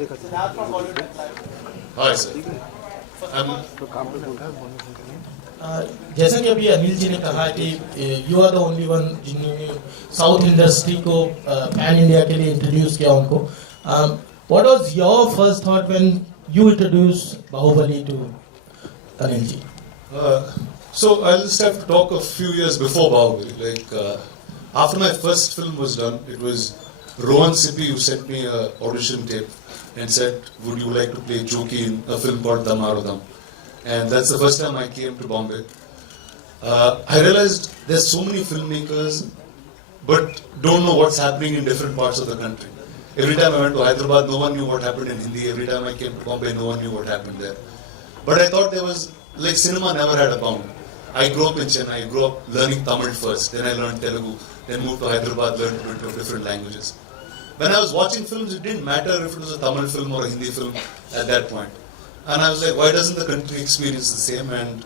Siddharth from Bollywood. Hi sir. जैसा कि अभी अनिल जी ने कहा कि you are the only one जिन्होंने साउथ इंडस्ट्री को पैन इंडिया के लिए इंट्रोड्यूस किया उनको. What was your first thought when you introduce Baahubali to Anil ji? So I'll just have to talk a few years before Bahubali. After my first film was done, it was Rohan Sippy who sent me an audition tape and said, "Would you like to play Joki in a film called Damarodam?" And that's the first time I came to Bombay. I realized there's so many filmmakers, but don't know what's happening in different parts of the country. Every time I went to Hyderabad, no one knew what happened in Hindi. Every time I came to Bombay, no one knew what happened there. But I thought there was, cinema never had a bound. I grew up in Chennai. I grew up learning Tamil first. Then I learned Telugu. Then moved to Hyderabad, learned 20 different languages. When I was watching films, it didn't matter if it was a Tamil film or a Hindi film at that point. And I was like, why doesn't the country experience the same? And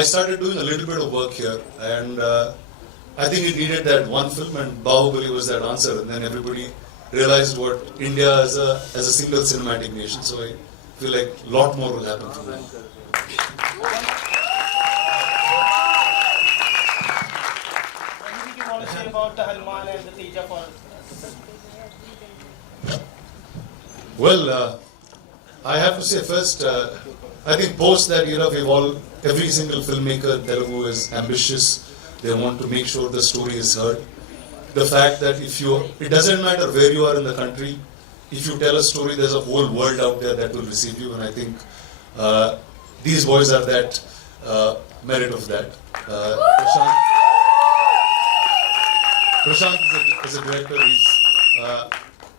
I started doing a little bit of work here. And I think it needed that one film, and Bahubali was that answer. And then everybody realized what India as a single cinematic nation. So I feel like a lot more will happen from that. Anything you want to say about the Hanuman and the Teja for? Well, I have to say first, I think post that era, every single filmmaker in Telugu is ambitious. They want to make sure the story is heard. The fact that it doesn't matter where you are in the country, if you tell a story, there's a whole world out there that will receive you. And I think these boys are that merit of that. Prashanth is a director.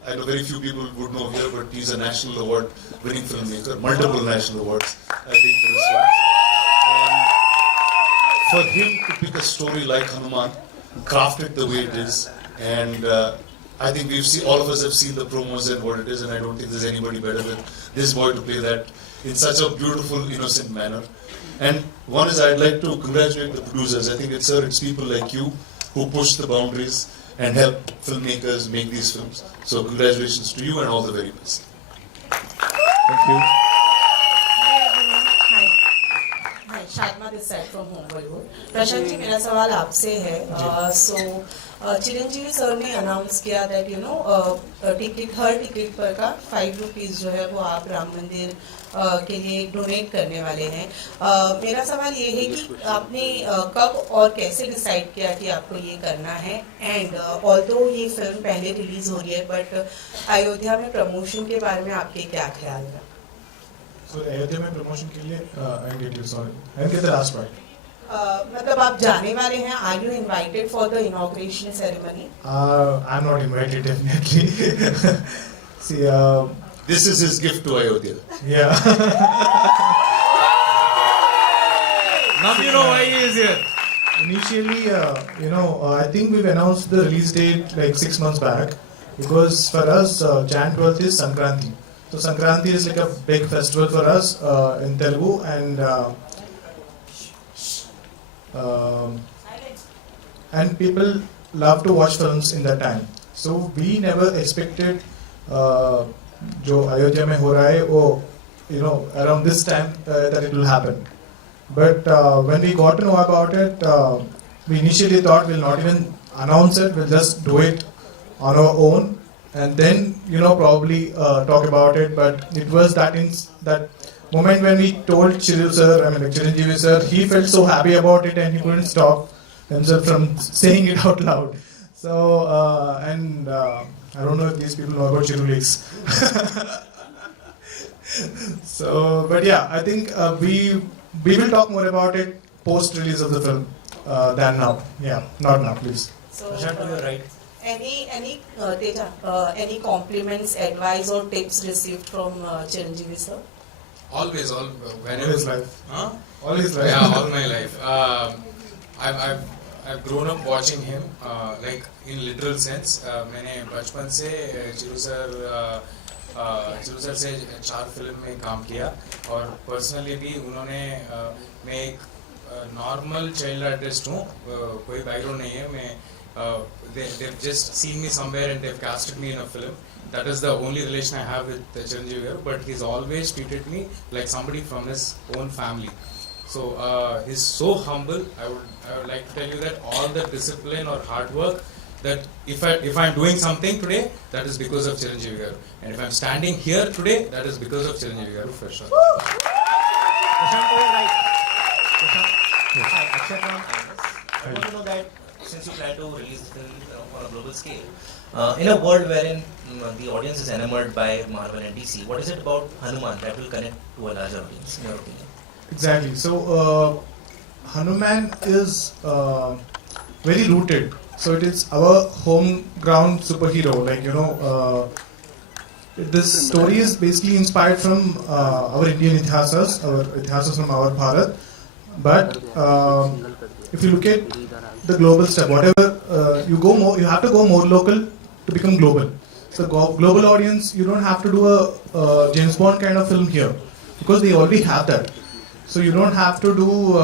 I know very few people would know here, but he's a national award winning filmmaker, multiple national awards, I think, for his films. And for him to pick a story like Hanuman, craft it the way it is, and I think all of us have seen the promos and what it is, and I don't think there's anybody better than this boy to play that in such a beautiful, innocent manner. And one is, I'd like to congratulate the producers. I think it's people like you who push the boundaries and help filmmakers make these films. So congratulations to you and all the very best. Thank you. Hi, Shadma this side from Bollywood. Prashanth जी, मेरा सवाल आपसे है. Chiranjeevi sir ने announce किया that her ticket पर का 5 rupees जो है वो आप राम मंदिर के लिए डोनेट करने वाले हैं. मेरा सवाल ये है कि आपने कब और कैसे डिसाइड किया कि आपको ये करना है, एंड ऑल्दो ये फिल्म पहले रिलीज हो रही है, बट अयोध्या में प्रमोशन के बारे में आपके क्या ख्याल है? So अयोध्या में प्रमोशन के लिए I get you, sorry. I didn't get the last part. मतलब आप जाने वाले हैं, are you invited for the inauguration ceremony? I'm not invited, definitely. See, This is his gift to Ayodhya. yeah. Now you know why he is here. Initially, I think we've announced the release date like 6 months back, because for us, Jan 12th is Sankranti. So Sankranti is like a big festival for us in Telugu, and people love to watch films in that time. So we never expected जो अयोध्या में हो रहा है वो around this time that it will happen. But when we got to know about it, we initially thought we'll not even announce it, we'll just do it on our own, and then probably talk about it. But it was that moment when we told Chiranjeevi sir, he felt so happy about it and he couldn't stop himself from saying it out loud. So I don't know if these people know about Chiruleaks. So, but yeah, I think we will talk more about it post release of the film than now. Yeah, not now, please. So, right. any Teja, any compliments, advice or tips received from Chiranjeevi sir? Always, whenever. All his life. Huh? All his life. Yeah, all my life. I've grown up watching him, like in literal sense. मैंने बचपन से चिरू sir से 4 film में काम किया, और personally भी उन्होंने, मैं एक नॉर्मल चाइल्ड आर्टिस्ट हूँ, कोई बैकग्राउंड नहीं है, मैं they've just seen me somewhere and they've casted me in a film, that is the only relation I have with Chiranjeevi garu, but he's always treated me like somebody from his own family. So he's so humble. I would like to tell you that all the discipline or hard work, that if I'm doing something today, that is because of Chiranjeevi garu, and if I'm standing here today, that is because of Chiranjeevi garu for sure. Prashanth, you're right. Prashanth, hi, Akshay from IMS. I want to know that since you plan to release the film on a global scale, in a world wherein the audience is enamored by Marvel and DC, what is it about Hanuman that will connect to a larger audience, in your opinion? Exactly. So Hanuman is very rooted. So it is our home ground superhero. Like this story is basically inspired from our Indian ithasas from our Bharat. But if you look at the global stuff, whatever you have to go more local to become global. So global audience, you don't have to do a James Bond kind of film here because they already have that. So you don't have to do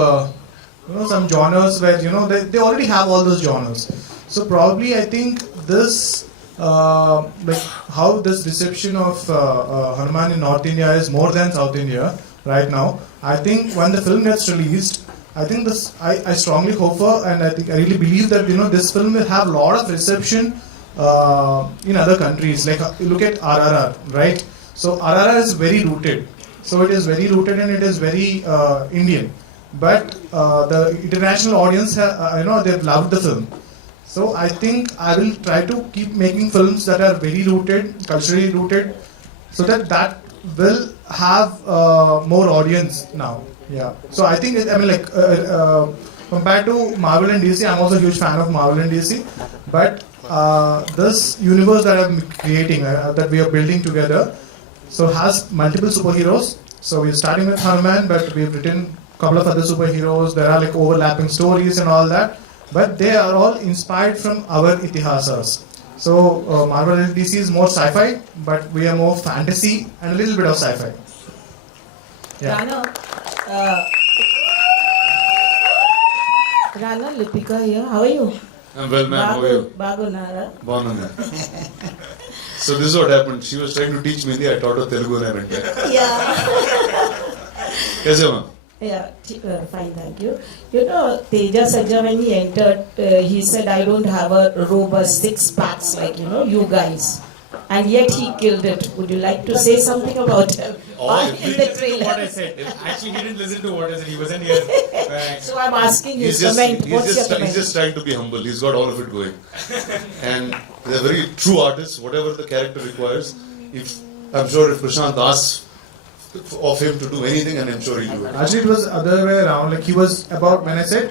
some genres where they already have all those genres. So probably I think this like how this reception of Hanuman in North India is more than South India right now. I think when the film gets released, I think this I strongly hope for, and I really believe that this film will have a lot of reception in other countries. Like you look at RRR, right? So RRR is very rooted. So it is very rooted and it is very Indian. But the international audience, they've loved the film. So I think I will try to keep making films that are very rooted, culturally rooted, so that will have more audience now. Yeah. So I think compared to Marvel and DC, I'm also a huge fan of Marvel and DC. But this universe that I'm creating, that we are building together, so has multiple superheroes. So we're starting with Hanuman, but we've written a couple of other superheroes. There are like overlapping stories and all that, but they are all inspired from our itihasas. So Marvel and DC is more sci-fi, but we are more fantasy and a little bit of sci-fi. Yeah. Rana, Lipika here. How are you? I'm well, ma'am. How are you? Bagunara. Bonana. So this is what happened. She was trying to teach me Hindi. I taught her Telugu and I went back. Yeah. Kaise ma'am? Yeah, fine, thank you. Teja Sajja, when he entered, he said, I don't have a robust six packs like, you guys. And yet he killed it. Would you like to say something about him? In the trailer. What I said. Actually, he didn't listen to what I said. He wasn't here. So I'm asking his comment. What's your comment? He's just trying to be humble. He's got all of it going. And they're very true artists. Whatever the character requires. I'm sure if Prashanth asks of him to do anything, and I'm sure he'll do it. Actually, it was other way around. Like he was about, when I said,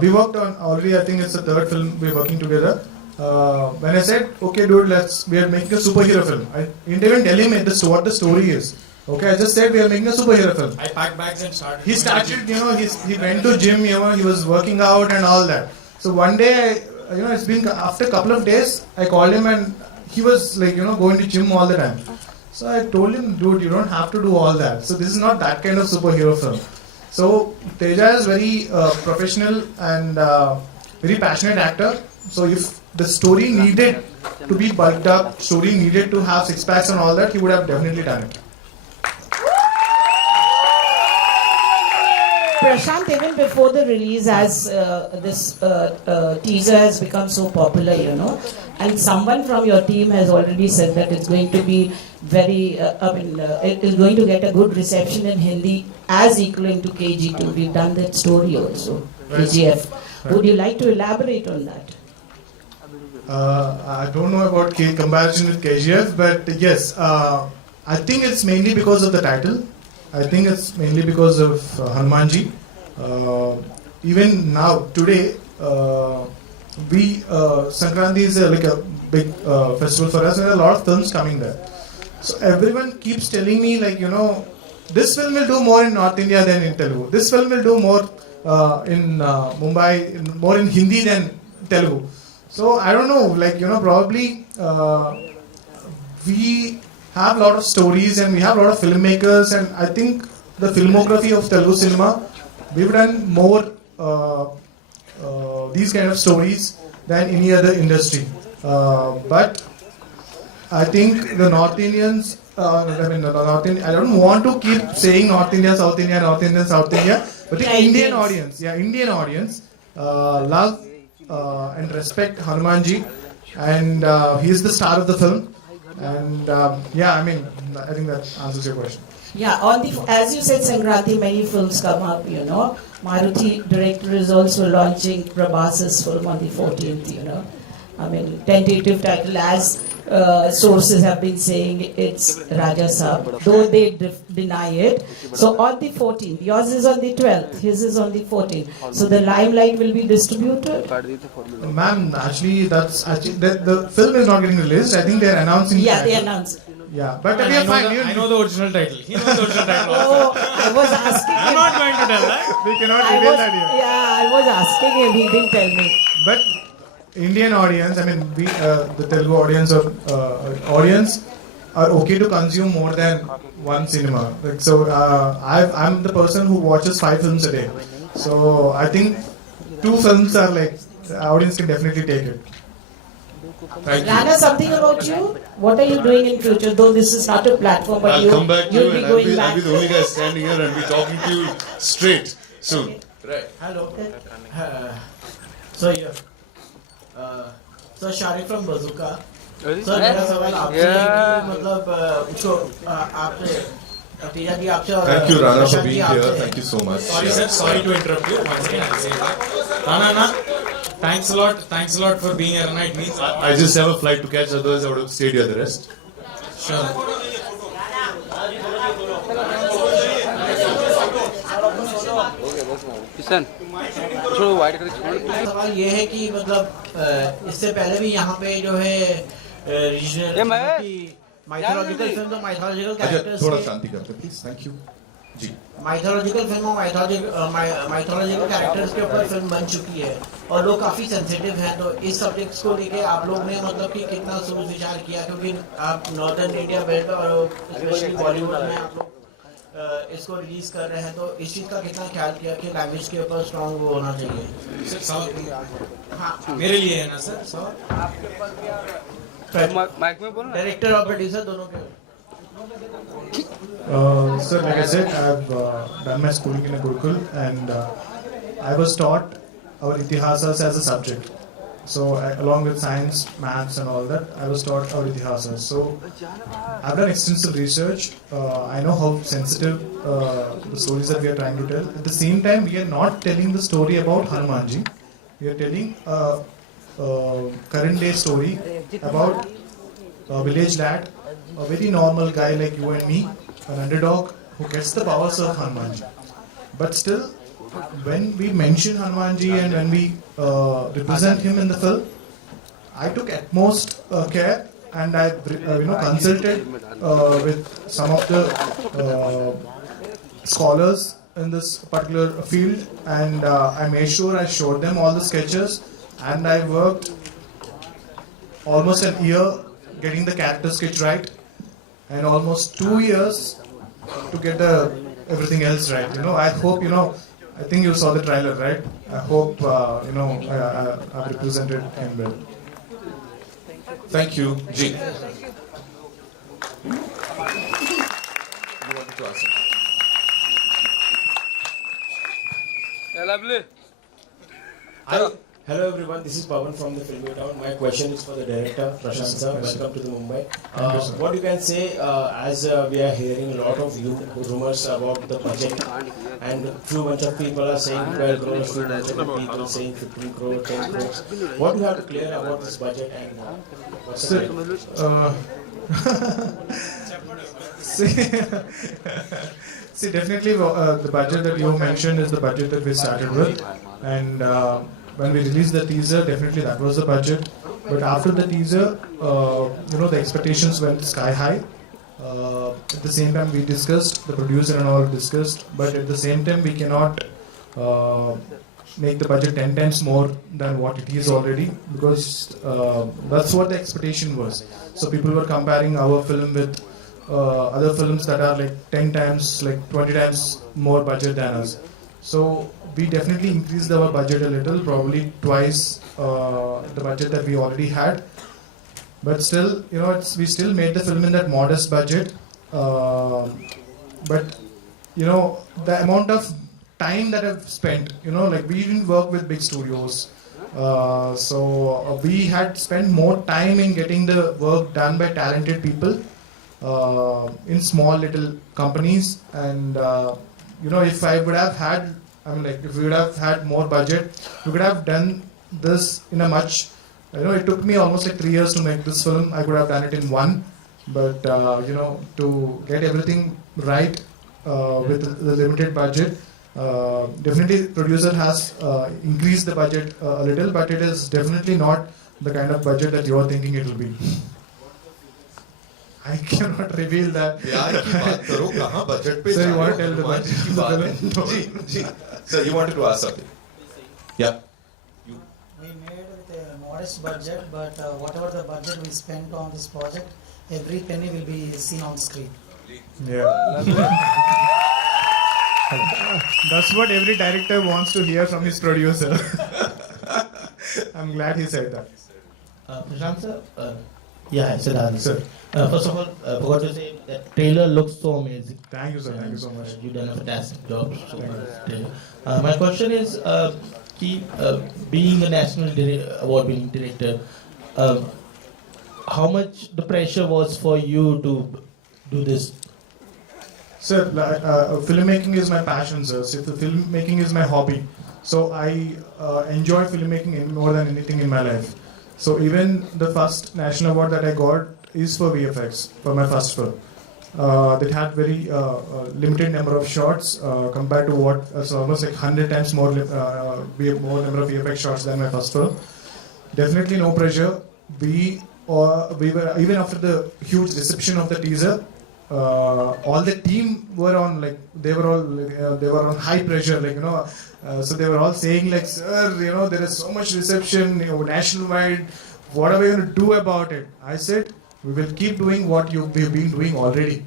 we worked on already, I think it's the third film we're working together. When I said, okay dude, we are making a superhero film. I didn't even tell him what the story is. Okay, I just said we are making a superhero film. I packed bags and started. He started, he went to gym, he was working out and all that. So one day, it's been after a couple of days, I called him and he was like, going to gym all the time. So I told him, dude, you don't have to do all that. So this is not that kind of superhero film. So Teja is very professional and very passionate actor. So if the story needed to be bulked up, story needed to have six packs and all that, he would have definitely done it. Prashanth, even before the release, as this teaser has become so popular, and someone from your team has already said that it's going to be very, it is going to get a good reception in Hindi as equivalent to KG2. We've done that story also, KGF. Would you like to elaborate on that? I don't know about comparison with KGF, but yes, I think it's mainly because of the title. I think it's mainly because of Hanumanji. Even now, today, Sankranti is like a big festival for us, and there are a lot of films coming there. So everyone keeps telling me, like, this film will do more in North India than in Telugu. This film will do more in Mumbai, more in Hindi than Telugu. So I don't know, like, probably we have a lot of stories and we have a lot of filmmakers, and I think the filmography of Telugu cinema, we've done more these kind of stories than any other industry. But I think the North Indians, I don't want to keep saying North India, South India, North India, South India, but the Yeah, Indian Indians. audience, Indian audience love and respect Hanumanji, and he's the star of the film. And I think that answers your question. Yeah, on the as you said, Sankranti, many films come up. Maruti director is also launching Prabhas's film on the 14th. Tentative title as sources have been saying it's Raja Saab, though they deny it. So on the 14th, yours is on the 12th, his is on the 14th. So the limelight will be distributed. Ma'am, the film is not getting released. I think they're announcing. Yeah, they announced. Yeah, but And we are fine. I know the original title. He knows the original title. Oh, I was asking I'm him. not going to tell that. We cannot I reveal was, that here. yeah, I was asking him. He didn't tell me. But Indian audience, the Telugu audience are okay to consume more than one cinema. I'm the person who watches 5 films a day. So I think 2 films are the audience can definitely take it. Thank you. Rana, something about you? What are you doing in future? Though this is not a platform, but I'll come back to you you'll be and going I'll back. be the only guy standing here and be talking to you straight soon. Right. Hello. So here. So Sharif from Bazooka. So मेरा सवाल आपसे है कि मतलब उसको आपसे तेजा जी आपसे और Thank you, Rana, for Prashant ji being here. आपसे- Thank you so much. Sorry, sir. Sorry to interrupt you. Once again, I'll say that. Rana, thanks a lot. Thanks a lot for being here tonight. It means I just have a flight to catch, otherwise I would have stayed here the rest. sure. Kishan छोड़ो white colour छोड़ो सवाल ये है कि मतलब इससे पहले भी यहाँ पे जो है रीजनल माइथोलॉजिकल फिल्म तो माइथोलॉजिकल अच्छा कैरेक्टर्स थोड़ा शांति करते प्लीज थैंक यू जी माइथोलॉजिकल फिल्म माइथोलॉजिकल कैरेक्टर्स के ऊपर फिल्म बन चुकी है और लोग काफी सेंसिटिव हैं तो इस सब्जेक्ट्स को लेके आप लोग ने मतलब कि कितना सोच विचार किया क्योंकि आप नॉर्दर्न इंडिया बेल्ट और स्पेशली बॉलीवुड में आप लोग इसको रिलीज कर रहे हैं तो इस चीज का कितना ख्याल किया कि लैंग्वेज के ऊपर स्ट्रॉन्ग वो होना चाहिए Sir, सवाल मेरे लिए है ना सर सवाल माइक में बोलो ना डायरेक्टर और प्रोड्यूसर दोनों के So like I said, I've done my schooling in a Gurukul and I was taught our Itihasas as a subject. So along with science, maths and all that, I was taught our Itihasas. So I've done extensive research. I know how sensitive the stories that we are trying to tell. At the same time, we are not telling the story about Hanumanji. We are telling a current day story about a village lad, a very normal guy like you and me, an underdog who gets the powers of Hanumanji. But still, when we mention Hanumanji and when we represent him in the film, I took utmost care and I consulted with some of the scholars in this particular field and I made sure I showed them all the sketches and I worked almost an year getting the character sketch right and almost 2 years to get everything else right. I hope, I think you saw the trailer, right? I hope, I've represented him well. Thank you. Ji. You wanted to ask something? lovely Hello everyone, this is Pawan from the Filmy Town. My question is for the director, Prashanth sir. Welcome to the Mumbai. What you can say, as we are hearing a lot of rumors about the budget and few bunch of people are saying 12 crores, few bunch of people saying 15 crores, 10 crores. What do you have to clear about this budget and what's the See, definitely the budget that you mentioned is the budget that we started with and when we released the teaser, definitely that was the budget. But after the teaser, the expectations went sky high. At the same time, we discussed, the producer and all discussed, but at the same time, we cannot make the budget 10 times more than what it is already because that's what the expectation was. So people were comparing our film with other films that are like 10 times, like 20 times more budget than us. So we definitely increased our budget a little, probably twice the budget that we already had. but still, we still made the film in that modest budget. But the amount of time that I've spent, like we didn't work with big studios. So we had spent more time in getting the work done by talented people in small little companies. And if I would have had, if we would have had more budget, we could have done this in a much. It took me almost like 3 years to make this film. I could have done it in one, but to get everything right with the limited budget. Definitely, producer has increased the budget a little, but it is definitely not the kind of budget that you are thinking it will be. I cannot reveal that. प्यार की बात करो कहाँ budget पे Sir, you जा want to रहे tell हो? the budget? Hanuman ji की बात है। जी, sir, you wanted to ask something? Yeah. We made with a modest budget, but whatever the budget we spent on this project, every penny will be seen on screen. Yeah. That's what every director wants to hear from his producer. I'm glad he said that. Prashanth sir, yeah, Siddharth sir. First of all, I forgot to say that trailer looks so amazing. Thank you, sir. Thank you so much. You've done a fantastic job. My question is, being a national award-winning director, how much the pressure was for you to do this? Sir, filmmaking is my passion, sir. So filmmaking is my hobby. So I enjoy filmmaking more than anything in my life. So even the first national award that I got is for VFX, for my first film. That had very limited number of shots compared to what, so almost like 100 times more number of VFX shots than my first film. Definitely no pressure. We were, even after the huge reception of the teaser, all the team were on, like they were on high pressure, so they were all saying like, sir, there is so much reception, nationwide, what are we going to do about it? I said, we will keep doing what we've been doing already.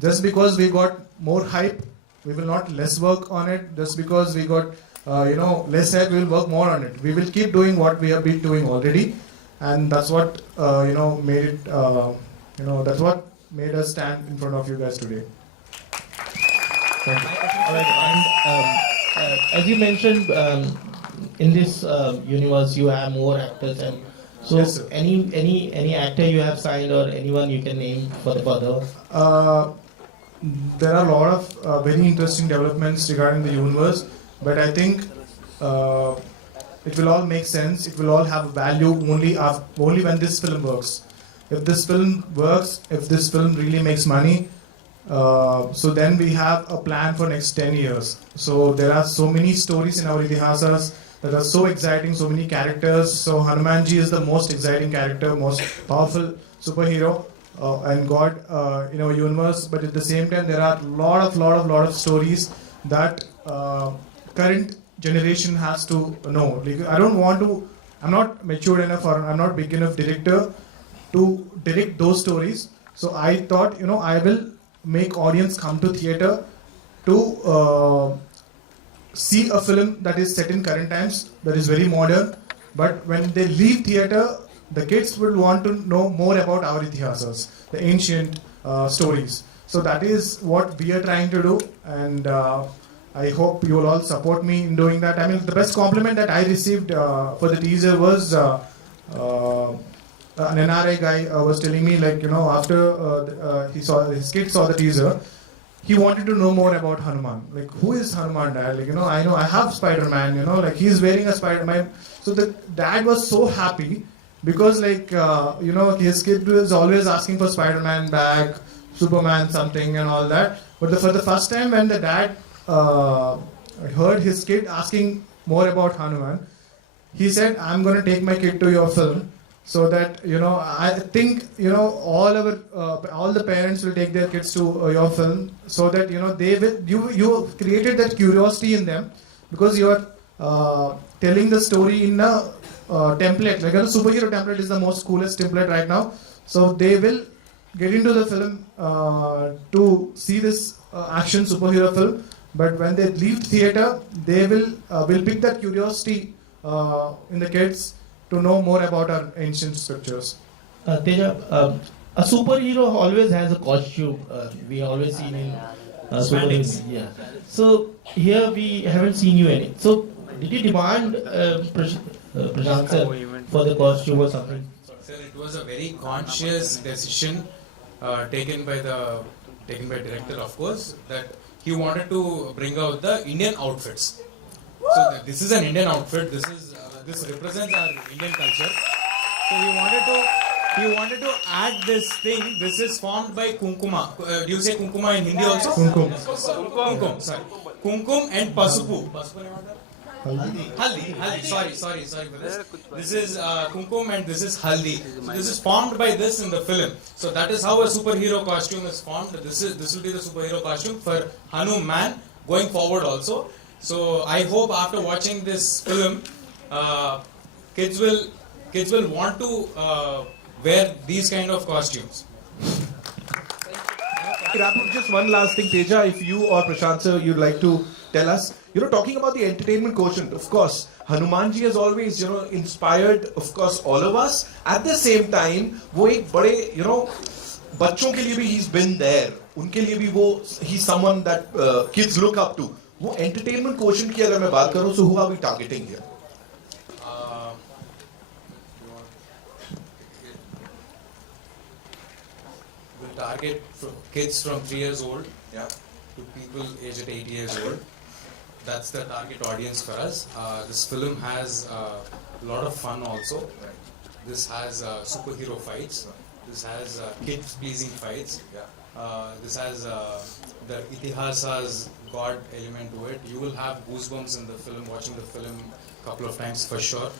Just because we got more hype, we will not less work on it. Just because we got less hype, we will work more on it. We will keep doing what we have been doing already, and that's what made it. That's what made us stand in front of you guys today. Thank you. As you mentioned, in this universe, you have more actors, and so Yes, sir. any actor you have signed or anyone you can name for the further? There are a lot of very interesting developments regarding the universe, but I think it will all make sense. It will all have value only when this film works. If this film works, if this film really makes money, so then we have a plan for next 10 years. So there are so many stories in our itihasas that are so exciting, so many characters. So Hanuman ji is the most exciting character, most powerful superhero and god in our universe. But at the same time, there are lot of stories that current generation has to know. Like, I'm not mature enough, or I'm not big enough director to direct those stories. So I thought, I will make audience come to theater to see a film that is set in current times, that is very modern. But when they leave theater, the kids will want to know more about our itihasas, the ancient stories. So that is what we are trying to do, and I hope you will all support me in doing that. I mean, the best compliment that I received for the teaser was an NRA guy was telling me, like, after his kid saw the teaser, he wanted to know more about Hanuman. Like, who is Hanuman, dad? Like, I know I have Spider-Man, like he's wearing a Spider-Man. So the dad was so happy because, like, his kid was always asking for Spider-Man bag, Superman something and all that. But for the first time when the dad heard his kid asking more about Hanuman, he said, I'm going to take my kid to your film. So that, I think, all the parents will take their kids to your film, so that, you created that curiosity in them, because you are telling the story in a template, like a superhero template is the most coolest template right now. So they will get into the film to see this action superhero film, but when they leave theater, they will pick that curiosity in the kids to know more about our ancient scriptures. Teja, a superhero always has a costume. We always seen in superheroes. Yeah. So here we haven't seen you any. So did you demand Prashanth sir for the costume or something? Sir, it was a very conscious decision taken by director, of course, that he wanted to bring out the Indian outfits. So this is an Indian outfit. This represents our Indian culture. So he wanted to add this thing. This is formed by kumkuma. Do you say kumkuma in Hindi also? Kumkum. Kumkum. Sorry. Kumkum and pasupu. Haldi. Sorry for this. This is kumkum and this is haldi. So this is formed by this in the film. So that is how a superhero costume is formed. This will be the superhero costume for Hanuman going forward also. So I hope after watching this film, kids will want to wear these kind of costumes. Wrap up just one last thing, Teja, if you or Prashanth sir, you'd like to tell us, talking about the entertainment quotient, of course, Hanumanji has always, inspired, of course, all of us. At the same time, वो एक बड़े, बच्चों के लिए भी he's been there. उनके लिए भी वो, he's someone that kids look up to. वो entertainment quotient की अगर मैं बात करूँ, so who are we targeting here? We'll target kids from 3 years old to people aged at 8 years old. That's the target audience for us. This film has a lot of fun also. This has superhero fights. This has kids-pleasing fights. This has the Itihasa's God element to it. You will have goosebumps in the film, watching the film a couple of times for sure.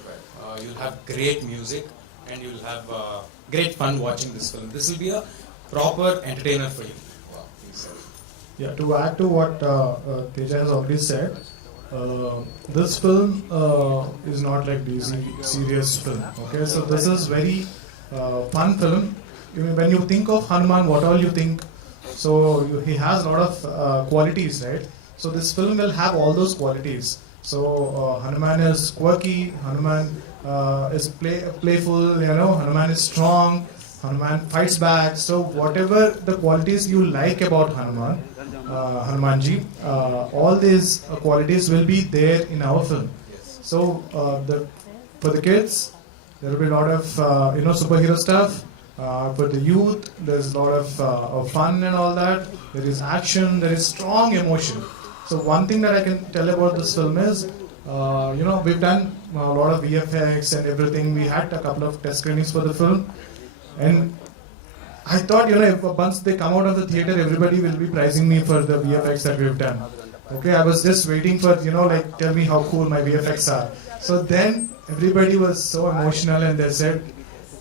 You'll have great music and you'll have great fun watching this film. This will be a proper entertainer for you. Yeah, to add to what Teja has already said, this film is not like DC serious film. Okay, so this is very fun film. When you think of Hanuman, what all you think? So he has a lot of qualities, right? So this film will have all those qualities. So Hanuman is quirky, Hanuman is playful, Hanuman is strong, Hanuman fights back. So whatever the qualities you like about Hanumanji, all these qualities will be there in our film. So for the kids, there will be a lot of superhero stuff. For the youth, there's a lot of fun and all that. There is action, there is strong emotion. So one thing that I can tell about this film is, we've done a lot of VFX and everything. We had a couple of test screenings for the film, and I thought, if once they come out of the theater, everybody will be praising me for the VFX that we've done. Okay, I was just waiting for, tell me how cool my VFX are. So then everybody was so emotional and they said,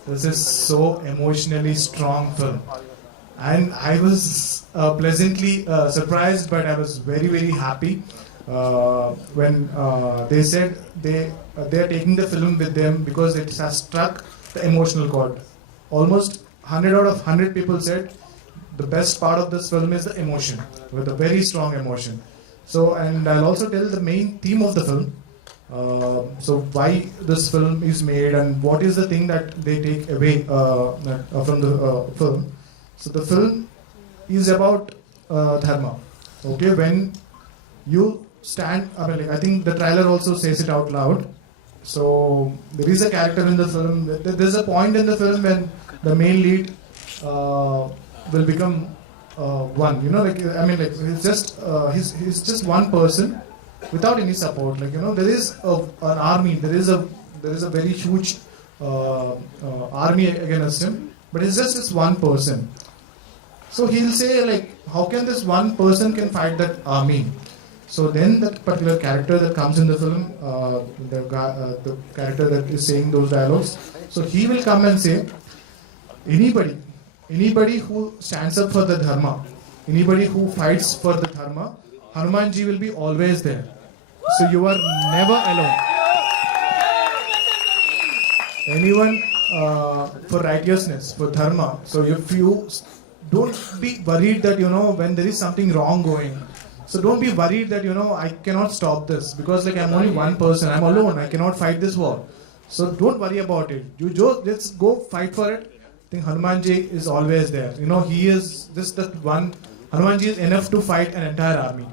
this is so emotionally strong film. And I was pleasantly surprised, but I was very, very happy when they said they are taking the film with them because it has struck the emotional chord. Almost 100 out of 100 people said the best part of this film is the emotion, with a very strong emotion. So, and I'll also tell the main theme of the film. So why this film is made and what is the thing that they take away from the film. So the film is about dharma. Okay, when you stand, I think the trailer also says it out loud. So there is a character in the film. There's a point in the film when the main lead will become one. He's just one person without any support. There is an army. There is a very huge army against him, but it's just this one person. So he'll say, how can this one person can fight that army? So then that particular character that comes in the film, the character that is saying those dialogues, so he will come and say, anybody who stands up for the dharma, anybody who fights for the dharma, Hanumanji will be always there. So you are never alone. Anyone for righteousness, for dharma. So if you don't be worried that, when there is something wrong going, so don't be worried that, I cannot stop this because I'm only one person, I'm alone, I cannot fight this war. So don't worry about it. You just go fight for it. think Hanumanji is always there. You know, he is just that one. Hanumanji is enough to fight an entire army.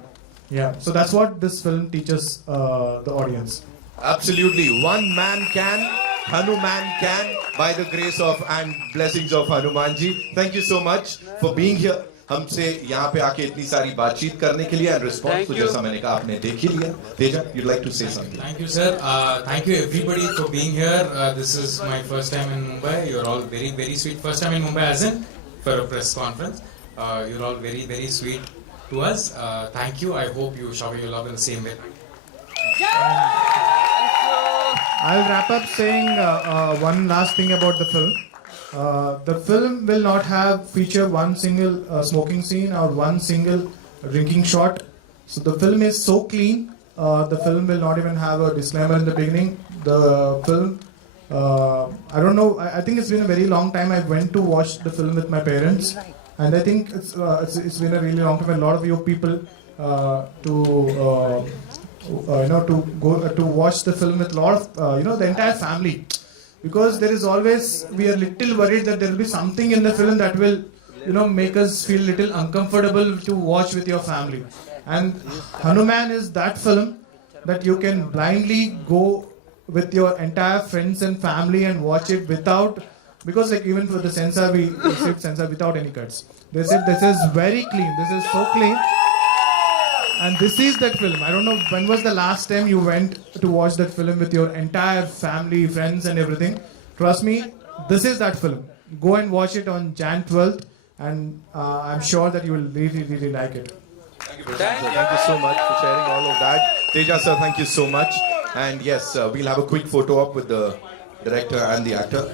Yeah, so that's what this film teaches the audience. Absolutely. One man can, Hanuman can, by the grace of and blessings of Hanumanji. Thank you so much for being here. हमसे यहाँ पे आके इतनी सारी बातचीत करने के लिए and response तो जैसा मैंने कहा आपने देख ही लिया. Teja, you'd like to say something? Thank you, sir. Thank you everybody for being here. This is my first time in Mumbai. You're all very, very sweet. First time in Mumbai as in for a press conference. You're all very, very sweet to us. Thank you. I hope you shower your love in the same way. I'll wrap up saying one last thing about the film. The film will not feature one single smoking scene or one single drinking shot. So the film is so clean. The film will not even have a disclaimer in the beginning. The film, I don't know. I think it's been a very long time. I went to watch the film with my parents, and I think it's been a really long time. A lot of you people to go to watch the film with a lot of the entire family. Because there is always, we are little worried that there will be something in the film that will, make us feel little uncomfortable to watch with your family. And Hanuman is that film that you can blindly go with your entire friends and family and watch it without, because like even for the censor, we received censor without any cuts. They said this is very clean, this is so clean. And this is that film. I don't know when was the last time you went to watch that film with your entire family, friends and everything. Trust me, this is that film. Go and watch it on Jan 12th and I'm sure that you will really, really like it. Thank you, Prashanth sir. Thank you so much for sharing all of that. Teja sir, thank you so much. And yes, we'll have a quick photo op with the director and the actor.